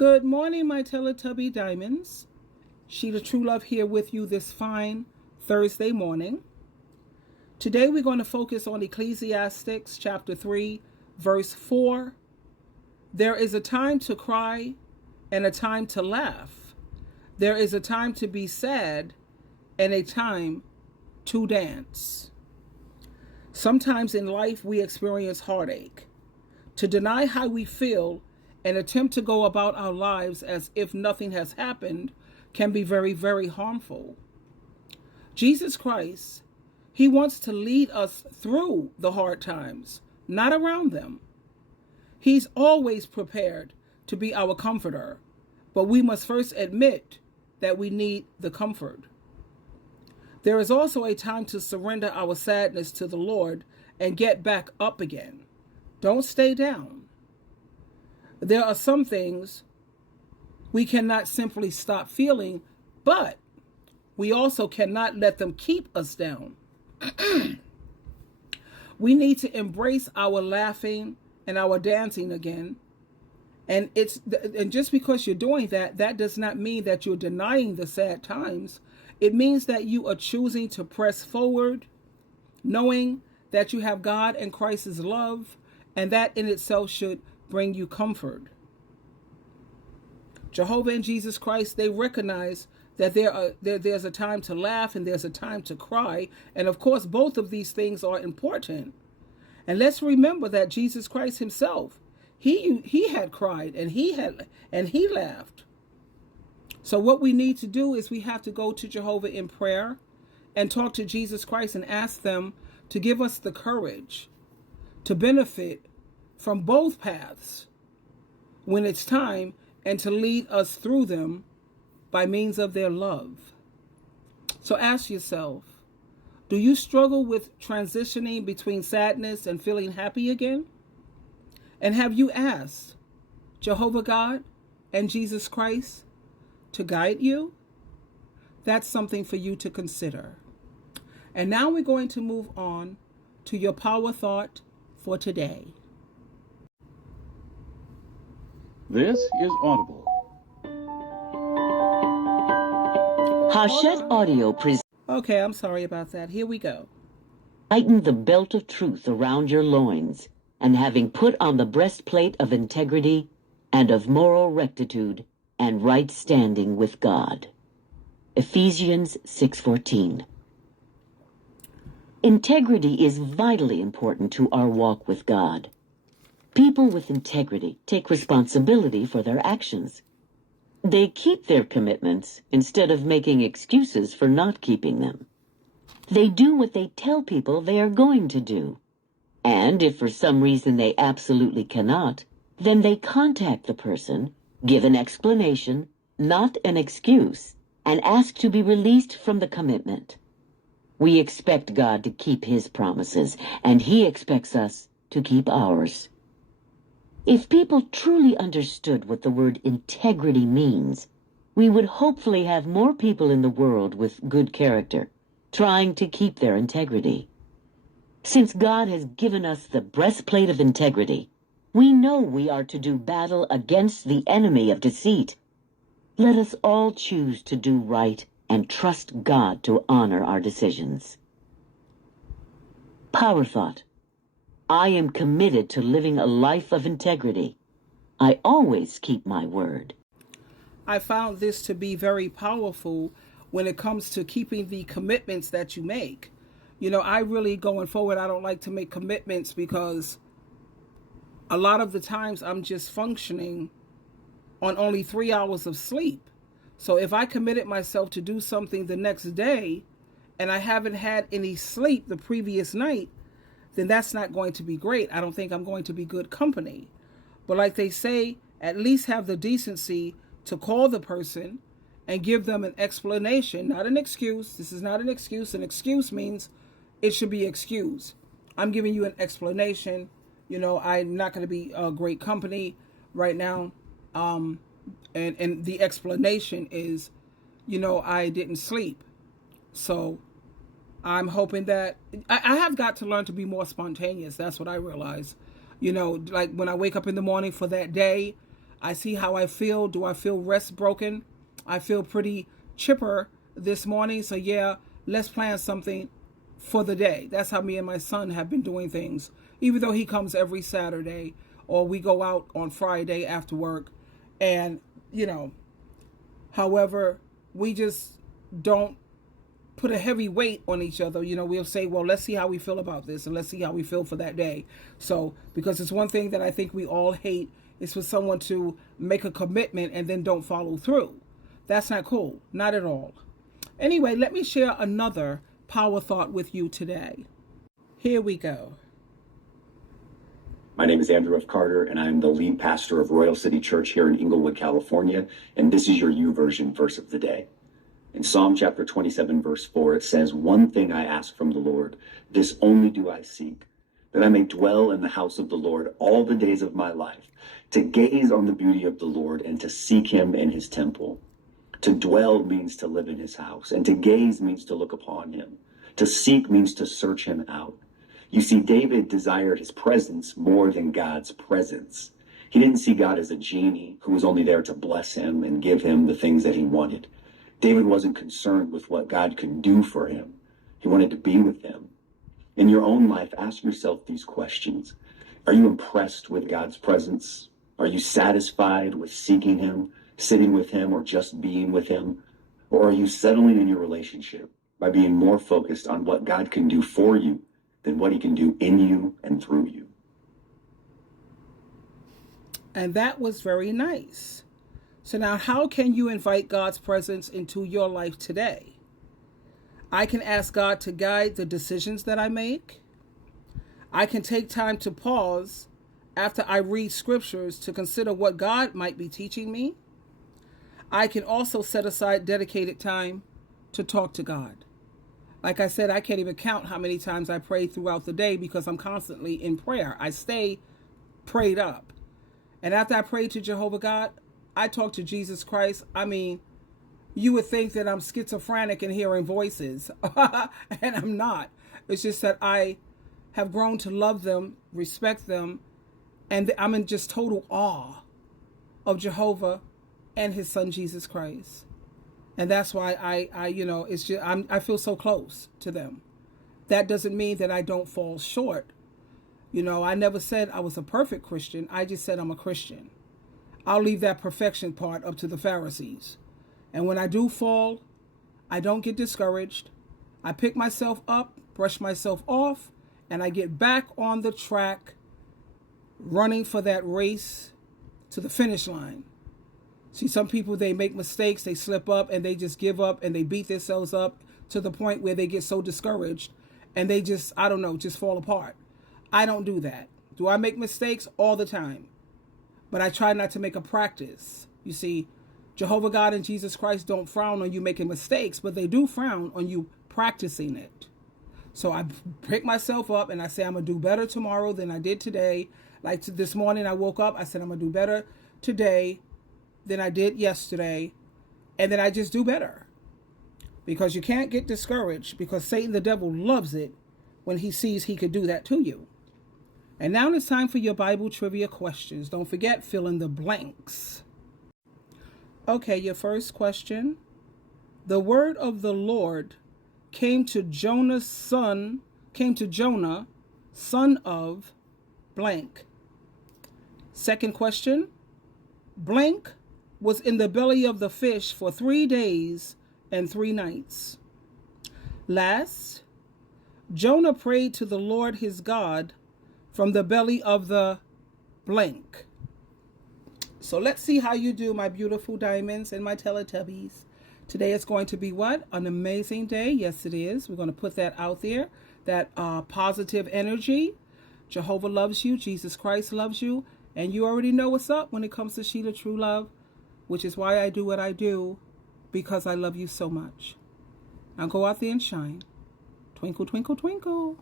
Good morning, my Teletubby Diamonds. SheilaTruelove here with you this fine Thursday morning. Today we're going to focus on Ecclesiastes chapter 3, verse 4. There is a time to cry and a time to laugh. There is a time to be sad and a time to dance. Sometimes in life we experience heartache. To deny how we feel and attempt to go about our lives as if nothing has happened can be very, very harmful. Jesus Christ, He wants to lead us through the hard times, not around them. He's always prepared to be our comforter, but we must first admit that we need the comfort. There is also a time to surrender our sadness to the Lord and get back up again. Don't stay down. There are some things we cannot simply stop feeling, but we also cannot let them keep us down. We need to embrace our laughing and our dancing again. And just because you're doing that, that does not mean that you're denying the sad times. It means that you are choosing to press forward, knowing that you have God and Christ's love, and that in itself should bring you comfort. Jehovah and Jesus Christ, they recognize that there's a time to laugh and there's a time to cry. And of course, both of these things are important. And let's remember that Jesus Christ himself, he had cried and he laughed. So what we need to do is we have to go to Jehovah in prayer and talk to Jesus Christ and ask them to give us the courage to benefit from both paths when it's time, and to lead us through them by means of their love. So ask yourself, do you struggle with transitioning between sadness and feeling happy again? And have you asked Jehovah God and Jesus Christ to guide you? That's something for you to consider. And now we're going to move on to your power thought for today. This is Audible. Hachette Audio presents. Okay, I'm sorry about that. Here we go. Tighten the belt of truth around your loins, and having put on the breastplate of integrity and of moral rectitude and right standing with God. Ephesians 6:14. Integrity is vitally important to our walk with God. People with integrity take responsibility for their actions. They keep their commitments instead of making excuses for not keeping them. They do what they tell people they are going to do. And if for some reason they absolutely cannot, then they contact the person, give an explanation, not an excuse, and ask to be released from the commitment. We expect God to keep His promises, and He expects us to keep ours. If people truly understood what the word integrity means, we would hopefully have more people in the world with good character, trying to keep their integrity. Since God has given us the breastplate of integrity, we know we are to do battle against the enemy of deceit. Let us all choose to do right and trust God to honor our decisions. Power thought. I am committed to living a life of integrity. I always keep my word. I found this to be very powerful when it comes to keeping the commitments that you make. You know, I really, going forward, I don't like to make commitments because a lot of the times I'm just functioning on only 3 hours of sleep. So if I committed myself to do something the next day and I haven't had any sleep the previous night, then that's not going to be great. I don't think I'm going to be good company. But like they say, at least have the decency to call the person and give them an explanation, not an excuse. This is not an excuse. An excuse means it should be excused. I'm giving you an explanation. You know, I'm not going to be a great company right now. And the explanation is, you know, I didn't sleep. So I'm hoping that I have got to learn to be more spontaneous. That's what I realize. You know, like when I wake up in the morning for that day, I see how I feel. Do I feel rest broken? I feel pretty chipper this morning. So yeah, let's plan something for the day. That's how me and my son have been doing things. Even though he comes every Saturday, or we go out on Friday after work. And, however, we just don't put a heavy weight on each other. We'll say, well, let's see how we feel about this, and let's see how we feel for that day. So, because it's one thing that I think we all hate is for someone to make a commitment and then don't follow through. That's not cool. Not at all. Anyway, let me share another power thought with you today. Here we go. My name is Andrew F. Carter, and I'm the lead pastor of Royal City Church here in Inglewood, California, and this is your YouVersion verse of the day. In Psalm chapter 27, verse 4, it says, "One thing I ask from the Lord, this only do I seek, that I may dwell in the house of the Lord all the days of my life, to gaze on the beauty of the Lord and to seek him in his temple." To dwell means to live in his house, and to gaze means to look upon him. To seek means to search him out. You see, David desired his presence more than God's presence. He didn't see God as a genie who was only there to bless him and give him the things that he wanted. David wasn't concerned with what God could do for him. He wanted to be with him. In your own life, ask yourself these questions. Are you impressed with God's presence? Are you satisfied with seeking him, sitting with him, or just being with him? Or are you settling in your relationship by being more focused on what God can do for you than what he can do in you and through you? And that was very nice. So now, how can you invite God's presence into your life today? I can ask God to guide the decisions that I make. I can take time to pause after I read scriptures to consider what God might be teaching me. I can also set aside dedicated time to talk to God. Like I said, I can't even count how many times I pray throughout the day because I'm constantly in prayer. I stay prayed up. And after I pray to Jehovah God, I talk to Jesus Christ. I mean, you would think that I'm schizophrenic and hearing voices, and I'm not. It's just that I have grown to love them, respect them, and I'm in just total awe of Jehovah and his son, Jesus Christ. And that's why I feel so close to them. That doesn't mean that I don't fall short. I never said I was a perfect Christian. I just said I'm a Christian. I'll leave that perfection part up to the Pharisees. And when I do fall, I don't get discouraged. I pick myself up, brush myself off, and I get back on the track, running for that race to the finish line. See, some people, they make mistakes, they slip up, and they just give up, and they beat themselves up to the point where they get so discouraged, and they just, just fall apart. I don't do that. Do I make mistakes? All the time. But I try not to make a practice. You see, Jehovah God and Jesus Christ don't frown on you making mistakes, but they do frown on you practicing it. So I pick myself up and I say I'm going to do better tomorrow than I did today. Like this morning I woke up, I said I'm going to do better today than I did yesterday. And then I just do better. Because you can't get discouraged, because Satan, the devil, loves it when he sees he could do that to you. And now it's time for your Bible trivia questions. Don't forget, fill in the blanks. Okay, your first question. The word of the Lord came to Jonah, son of blank. Second question. Blank was in the belly of the fish for 3 days and 3 nights. Last, Jonah prayed to the Lord his God from the belly of the blank. So let's see how you do, my beautiful diamonds and my Teletubbies. Today is going to be what? An amazing day. Yes, it is. We're going to put that out there, that positive energy. Jehovah loves you. Jesus Christ loves you. And you already know what's up when it comes to SheilaTruelove, which is why I do what I do, because I love you so much. Now go out there and shine. Twinkle, twinkle, twinkle.